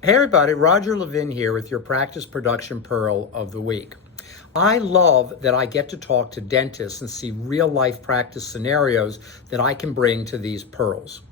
Hey everybody, Roger Levin here with your Practice Production Pearl of the Week. I love that I get to talk to dentists and see real life practice scenarios that I can bring to these pearls.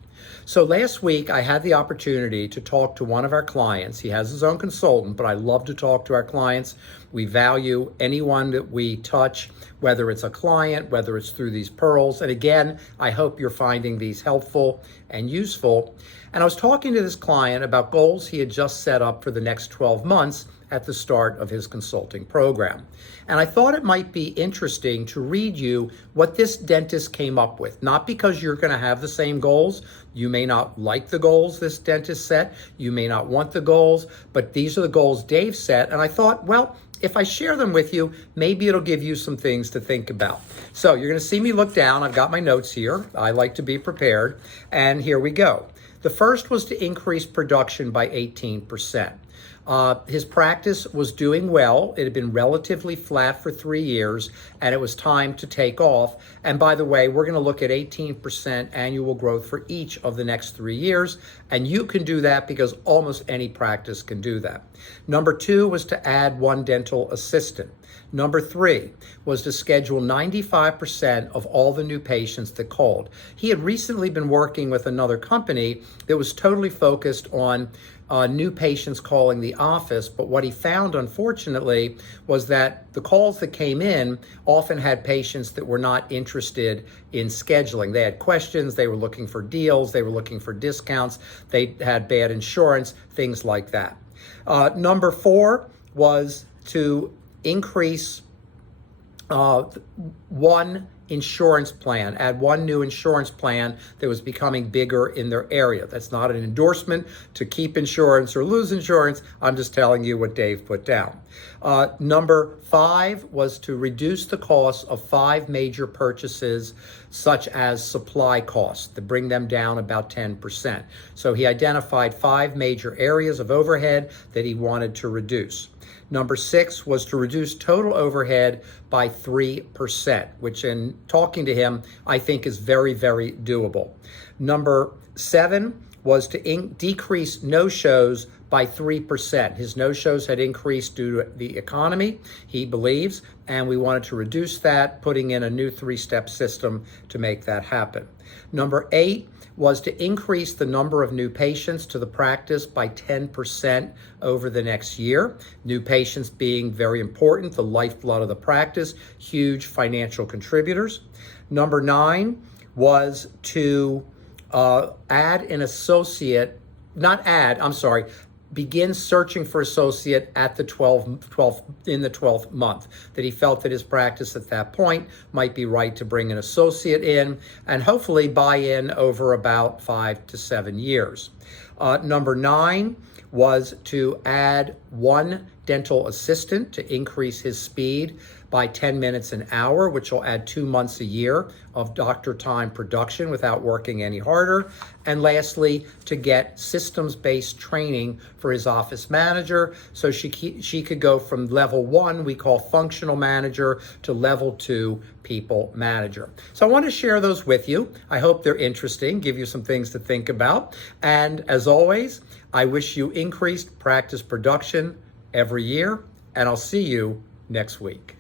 So last week I had the opportunity to talk to one of our clients. He has his own consultant, but I love to talk to our clients. We value anyone that we touch, whether it's a client, whether it's through these pearls. And again, I hope you're finding these helpful and useful. And I was talking to this client about goals he had just set up for the next 12 months at the start of his consulting program. And I thought it might be interesting to read you what this dentist came up with, not because you're going to have the same goals. You may not like the goals this dentist set. You may not want the goals, but these are the goals Dave set. And I thought, well, if I share them with you, maybe it'll give you some things to think about. So you're going to see me look down. I've got my notes here. I like to be prepared. And here we go. The first was to increase production by 18%. His practice was doing well. It had been relatively flat for 3 years, and it was time to take off. And by the way, we're going to look at 18% annual growth for each of the next 3 years, and you can do that because almost any practice can do that. Number 2 was to add 1 dental assistant. Number 3 was to schedule 95% of all the new patients that called. He had recently been working with another company that was totally focused on new patients calling the office, but what he found, unfortunately, was that the calls that came in often had patients that were not interested in scheduling. They had questions, they were looking for deals, they were looking for discounts, they had bad insurance, things like that. Number 4 was to increase one insurance plan, add 1 new insurance plan that was becoming bigger in their area. That's not an endorsement to keep insurance or lose insurance. I'm just telling you what Dave put down. Number 5 was to reduce the cost of 5 major purchases, such as supply costs, to bring them down about 10%. So he identified 5 major areas of overhead that he wanted to reduce. Number 6 was to reduce total overhead by 3%, which in talking to him, I think is very, very doable. Number 7 was to decrease no-shows by 3%. His no-shows had increased due to the economy, he believes, and we wanted to reduce that, putting in a new 3-step system to make that happen. Number 8 was to increase the number of new patients to the practice by 10% over the next year. New patients being very important, the lifeblood of the practice, huge financial contributors. Number 9 was to begin searching for associate at the 12th month, that he felt that his practice at that point might be right to bring an associate in and hopefully buy in over about 5 to 7 years. Number 9 was to add 1 dental assistant to increase his speed by 10 minutes an hour, which will add 2 months a year of doctor time production without working any harder. And lastly, to get systems-based training for his office manager so she could go from level 1, we call functional manager, to level 2, people manager. So I want to share those with you. I hope they're interesting, give you some things to think about. And as always, I wish you increased practice production every year, and I'll see you next week.